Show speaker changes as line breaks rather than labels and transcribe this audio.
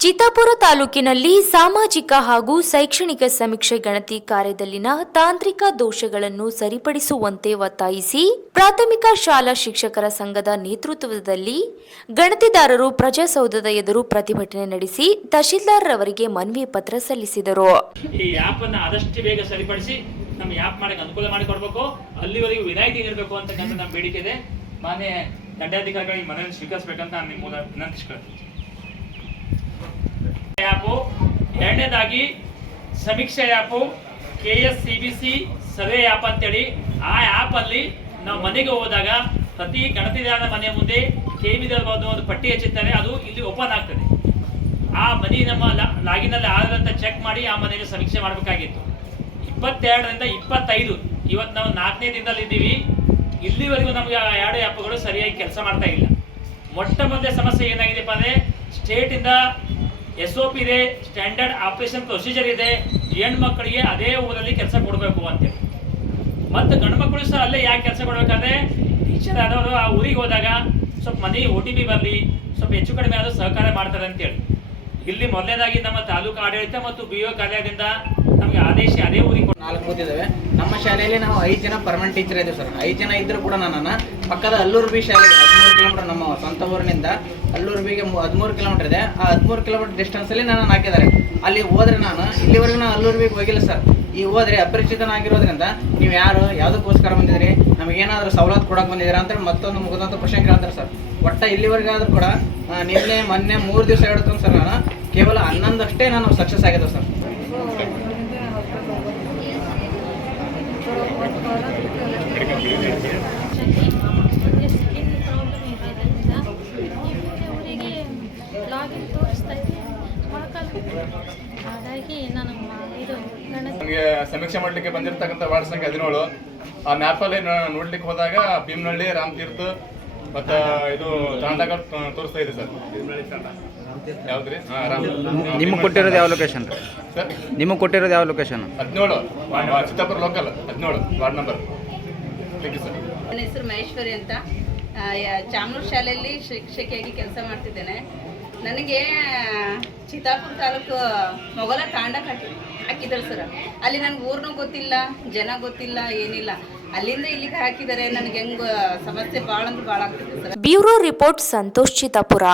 ಚಿತ್ತಾಪುರ ತಾಲೂಕಿನಲ್ಲಿ ಸಾಮಾಜಿಕ ಹಾಗೂ ಶೈಕ್ಷಣಿಕ ಸಮೀಕ್ಷೆ ಗಣತಿ ಕಾರ್ಯದಲ್ಲಿನ ತಾಂತ್ರಿಕ ದೋಷಗಳನ್ನು ಸರಿಪಡಿಸುವಂತೆ ಒತ್ತಾಯಿಸಿ ಪ್ರಾಥಮಿಕ ಶಾಲಾ ಶಿಕ್ಷಕರ ಸಂಘದ ನೇತೃತ್ವದಲ್ಲಿ ಗಣತಿದಾರರು ಪ್ರಜಾಸೌಧದ ಎದುರು ಪ್ರತಿಭಟನೆ ನಡೆಸಿ ತಹಶೀಲ್ದಾರ್ ಅವರಿಗೆ ಮನವಿ ಪತ್ರ ಸಲ್ಲಿಸಿದರು.
ಈ ಆದಷ್ಟು ಬೇಗ ಸರಿಪಡಿಸಿ ನಮ್ಮ ಅನುಕೂಲ ಮಾಡಿಕೊಡ್ಬೇಕು ಅಲ್ಲಿವರೆಗೂ ವಿನಾಯಿತಿ ನೀಡಬೇಕು ಅಂತಕ್ಕಂಥ ನಮ್ಮ ಬೇಡಿಕೆ ಇದೆ. ಮಾನ್ಯ ದಂಡಾಧಿಕಾರಿಗಳಿಗೆ ಮನವಿಯನ್ನು ಸ್ವೀಕರಿಸಬೇಕಂತ ನಾನು ನಿಮ್ಮ ವಿನಂತಿಸ್ಕೊಳ್ತೀನಿ ಆ್ಯಪು ಎರಡನೇದಾಗಿ, ಸಮೀಕ್ಷೆ app K S C B C survey app ಅಂತೇಳಿ, ಆ ಆ್ಯಪಲ್ಲಿ ನಾವು ಮನೆಗೆ ಹೋದಾಗ ಪ್ರತಿ ಗಣತಿದಾರ ಮನೆ ಮುಂದೆ ಕೆ ಒಂದು ಪಟ್ಟಿ ಹಚ್ಚಿರ್ತಾರೆ, ಅದು ಇಲ್ಲಿ ಓಪನ್ ಆಗ್ತದೆ. ಆ ಮನೆ ನಮ್ಮ ಲಾಗಿನಲ್ಲಿ ಆದಂತ ಚೆಕ್ ಮಾಡಿ ಆ ಮನೆಯನ್ನು ಸಮೀಕ್ಷೆ ಮಾಡಬೇಕಾಗಿತ್ತು. ಇಪ್ಪತ್ತೆರಡರಿಂದ ಇಪ್ಪತ್ತೈದು, ಇವತ್ತು ನಾವು ನಾಲ್ಕನೇ ದಿನದಲ್ಲಿ ಇದ್ದೀವಿ. ಇಲ್ಲಿವರೆಗೂ ನಮಗೆ ಆ ಎರಡು ಆ್ಯಪ್ಗಳು ಸರಿಯಾಗಿ ಕೆಲಸ ಮಾಡ್ತಾ ಇಲ್ಲ. ಮೊಟ್ಟ ಮೊದಲೇ ಸಮಸ್ಯೆ ಏನಾಗಿದೆಪ್ಪ ಅಂದರೆ, ಸ್ಟೇಟಿಂದ ಎಸ್ ಒ ಪಿ ಇದೆ ಸ್ಟ್ಯಾಂಡರ್ಡ್ ಆಪರೇಷನ್ ಪ್ರೊಸೀಜರ್ ಇದೆ, ಹೆಣ್ಮಕ್ಳಿಗೆ ಅದೇ ಊರಲ್ಲಿ ಕೆಲಸ ಕೊಡಬೇಕು ಅಂತೇಳಿ ಮತ್ತು ಗಂಡು ಮಕ್ಕಳು ಸಹ ಅಲ್ಲೇ ಯಾಕೆ ಕೆಲಸ ಕೊಡಬೇಕಾದ್ರೆ ಟೀಚರ್ ಆದವರು ಆ ಊರಿಗೆ ಹೋದಾಗ ಸ್ವಲ್ಪ ಮನೆ ಒ ಟಿ ಪಿ ಬರಲಿ, ಸ್ವಲ್ಪ ಹೆಚ್ಚು ಕಡಿಮೆ ಆದರೂ ಸಹಕಾರ ಮಾಡ್ತಾರೆ ಅಂತೇಳಿ ಇಲ್ಲಿ ಮೊದಲನೇದಾಗಿ ನಮ್ಮ ತಾಲೂಕು ಆಡಳಿತ ಮತ್ತು ಬಿ ಒ ನಮಗೆ ಆದೇಶ ಅದೇ ಊರಿಗೆ
ನಾಲ್ಕು ಕೂತಿದ್ದಾವೆ ನಮ್ಮ ಶಾಲೆಯಲ್ಲಿ ನಾವು ಐದು ಜನ ಪರ್ಮನೆಂಟ್ ಟೀಚರ್ ಇದ್ದೀವಿ ಸರ್. ಐದು ಜನ ಇದ್ದರೂ ಕೂಡ ನನ್ನನ್ನು ಪಕ್ಕದ ಅಲ್ಲೂರು ಬಿ ಶಾಲೆ ಹದಿಮೂರು ಕಿಲೋಮೀಟರ್ ನಮ್ಮ ಸ್ವಂತ ಊರಿನಿಂದ ಅಲ್ಲೂರು ಬಿಗೆ ಹದಿಮೂರು ಕಿಲೋಮೀಟರ್ ಇದೆ. ಆ ಹದಿಮೂರು ಕಿಲೋಮೀಟರ್ ಡಿಸ್ಟೆನ್ಸಲ್ಲಿ ನನ್ನನ್ನು ಹಾಕಿದ್ದಾರೆ. ಅಲ್ಲಿ ಹೋದ್ರೆ ನಾನು ಇಲ್ಲಿವರೆಗೂ ನಾನು ಅಲ್ಲೂರು ಬಿಗೆ ಹೋಗಿಲ್ಲ ಸರ್. ಈ ಹೋದ್ರೆ ಅಪರಿಚಿತನಾಗಿರೋದ್ರಿಂದ ನೀವು ಯಾರು? ಯಾವುದಕ್ಕೋಸ್ಕರ ನಮಗೇನಾದರೂ ಸವಲತ್ತು ಕೊಡಕ್ಕೆ ಬಂದಿದ್ದೀರಾ ಅಂತ ಮತ್ತೊಂದು ಮುಗಿದಂತ ಕ್ವಶನ್ ಕೇಳ್ತಾರೆ ಸರ್. ಒಟ್ಟ ಇಲ್ಲಿವರೆಗಾದ್ರೂ ಕೂಡ ನಿನ್ನೆ ಮೊನ್ನೆ ಮೂರು ದಿವಸ ಹೇಳ್ತೀನಿ ಸರ್ ನಾನು. ಕೇವಲ ಹನ್ನೊಂದಷ್ಟೇ ನಾನು ಸಕ್ಸಸ್ ಆಗಿದ್ದೆ ಸರ್.
ಹಾಗಾಗಿ ನಾನು ಇದು
ನನಗೆ ಸಮೀಕ್ಷೆ ಮಾಡಲಿಕ್ಕೆ ಬಂದಿರತಕ್ಕಂಥ ವಾರ್ಡ್ ಸಂಖ್ಯೆ ಹದಿನೇಳು. ಆ ಮ್ಯಾಪಲ್ಲಿ ನೋಡ್ಲಿಕ್ಕೆ ಹೋದಾಗ ಭೀಮನಹಳ್ಳಿ ರಾಮತೀರ್ಥ ಮತ್ತು ಇದು ತಾಂಡಾಗ ತೋರಿಸ್ತಾ ಇದೆ ಸರ್. ಯಾವ್ದ್ರಿ?
ನಿಮಗೆ ಕೊಟ್ಟಿರೋದು ಯಾವ ಲೊಕೇಶನ್
ಸರ್?
ನಿಮಗೆ ಕೊಟ್ಟಿರೋದು ಯಾವ ಲೊಕೇಶನ್
ಹದಿನೇಳು. ಚಿತ್ತಾಪುರ ಲೋಕಲ್ ಹದಿನೇಳು. Ward number thank you sir
ನನ್ನ ಹೆಸರು ಮಹೇಶ್ವರಿ ಅಂತ. ಚಾಮನೂರು ಶಾಲೆಯಲ್ಲಿ ಶಿಕ್ಷಕಿಯಾಗಿ ಕೆಲಸ ಮಾಡ್ತಿದ್ದೇನೆ. ನನಗೆ ಚಿತ್ತಾಪುರ ತಾಲೂಕು ಮೊಗಲ ತಾಂಡ ಹಾಕಿ ಹಾಕಿದ್ದಾರೆ ಸರ್. ಅಲ್ಲಿ ನನಗೆ ಊರ್ನೂ ಗೊತ್ತಿಲ್ಲ, ಜನ ಗೊತ್ತಿಲ್ಲ, ಏನಿಲ್ಲ. ಅಲ್ಲಿಂದ ಇಲ್ಲಿಗೆ ಹಾಕಿದರೆ ನನಗೆ ಹೆಂಗ್, ಸಮಸ್ಯೆ ಭಾಳ ಅಂದ್ರೆ ಭಾಳ ಆಗ್ತಿದೆ sir.
Bureau report Santosh Chittapur.